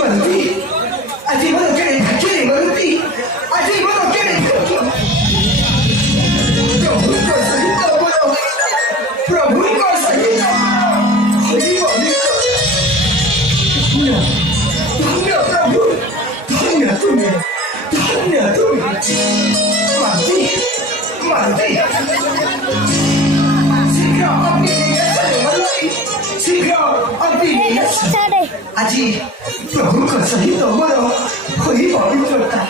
mengerti. Aji mana kini mengerti. Aji mana kini. Prabu kau sahita bodoh. Prabu kau sahita. Hari ini. Tanya Prabu. Tanya Tuhan. Tanya Tuhan. Mati. Segera api saya mati. Segera api saya. Aji, Prabu kau sahita bodoh. Hari ini kita.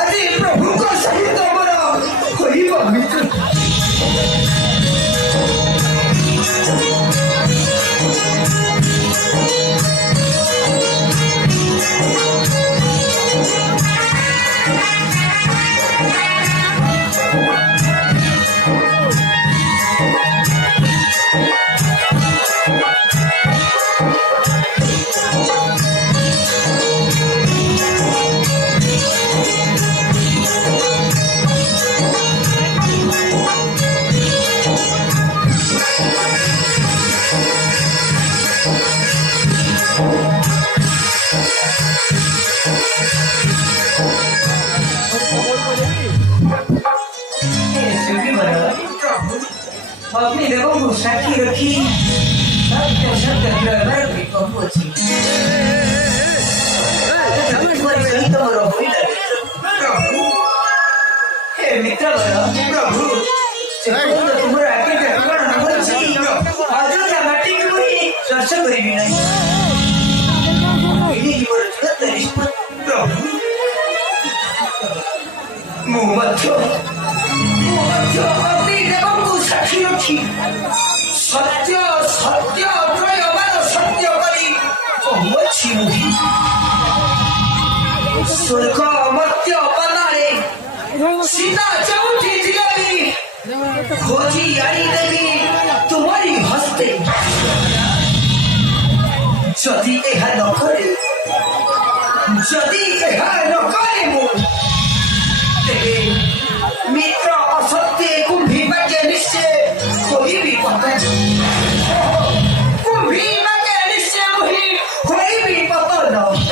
Aji, Prabu kau sahita bodoh. Hari ini kita. Tapi dia pun sakit lagi. Sakit lebar di komputer. Tapi buat kita meroboh ini. Prabu, mitra Prabu. Sebelum tu berarti kita nak bersih. Aduh, dah mati kembali. Rasa berbina. Ini berjuang dari semua. Prabu, mumacam. Sakti Satya Jaya Mana Satya Kali Machi Muhi Surga Matya Panare Sita Chauthi Jigari Khoji Yari Devi Tumhari Haste Jadi eha न करे mo Tebe Mitra Asatya Kumbhi Bhagya Nishya कोई भी पता कुंभी न के निश्चय मुही कोई भी पता न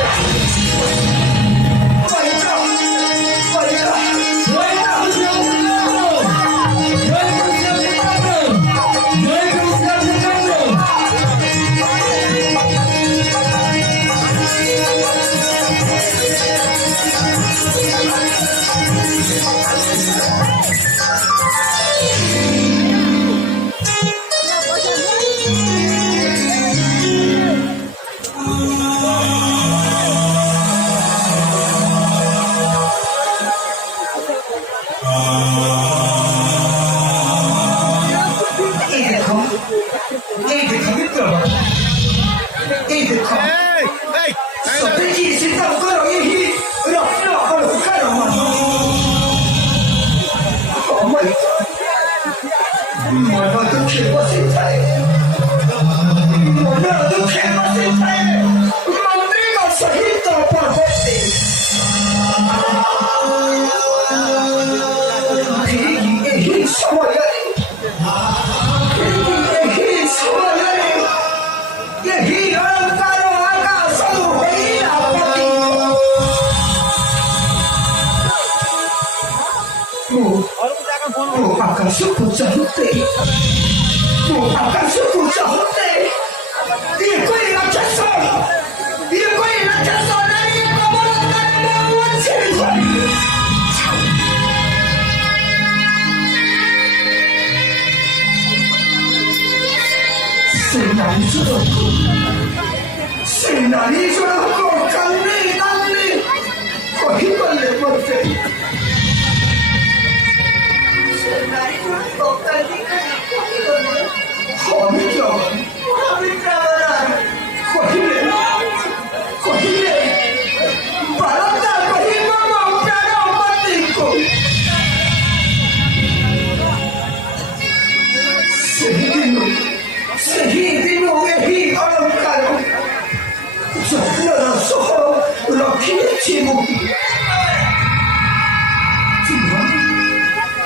제목이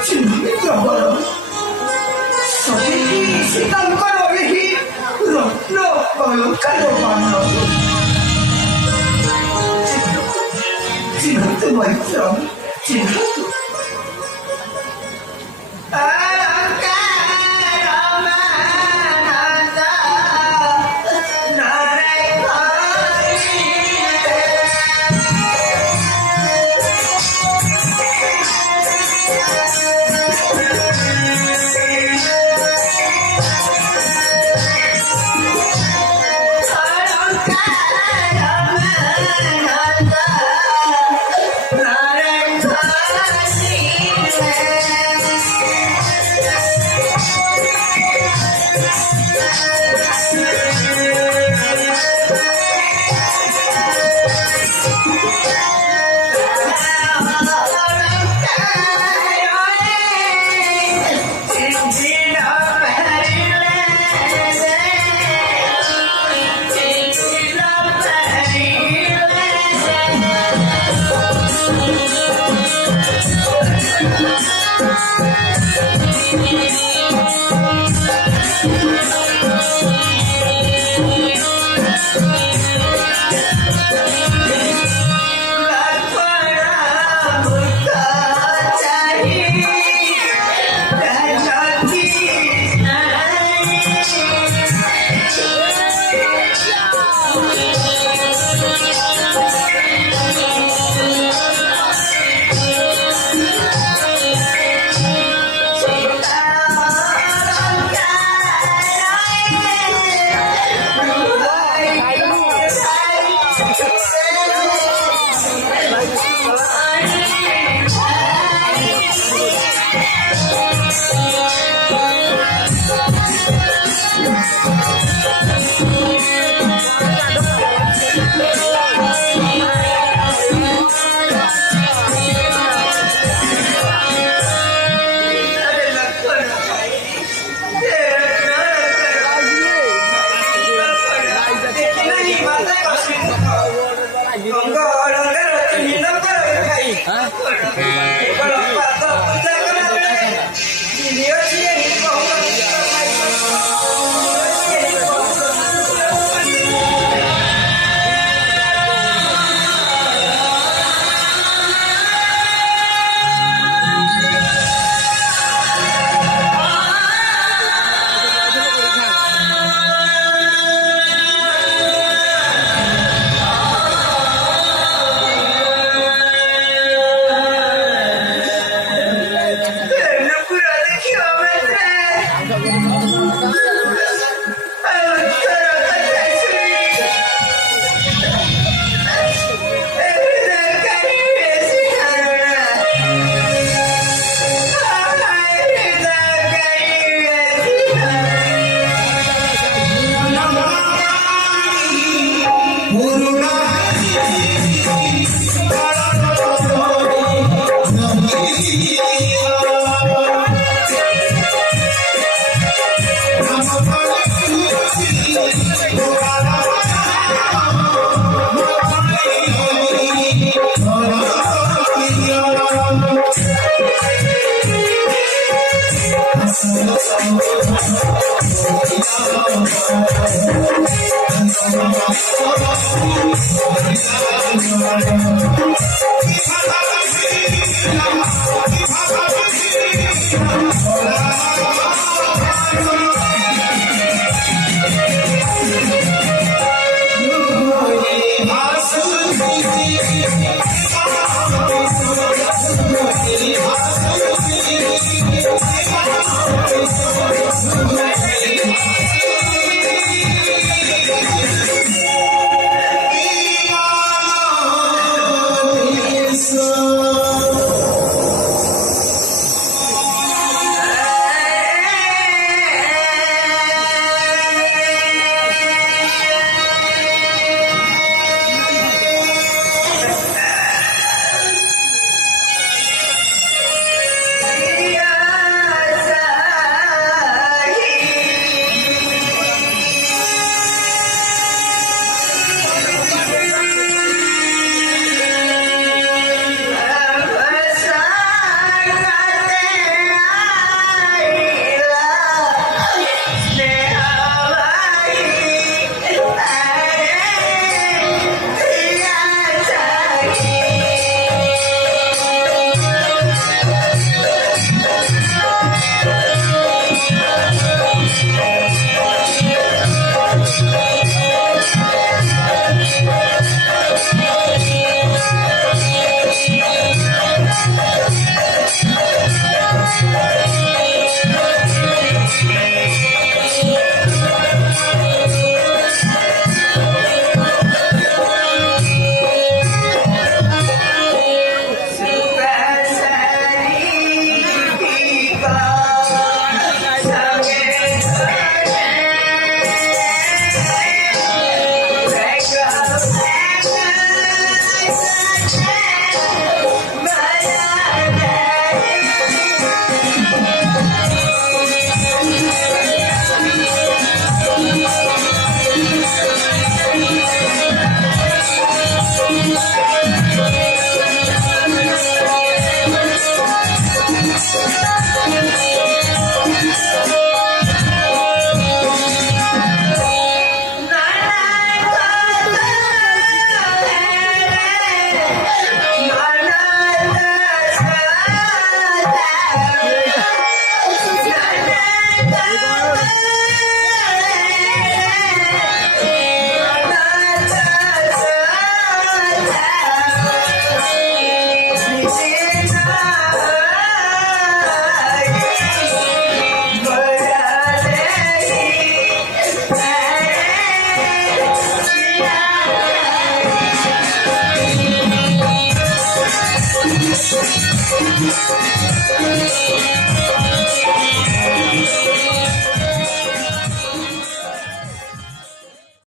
진놈이 들어버려 소리기 시간거로이 너 가로만너 지금 뜨고 있어 지금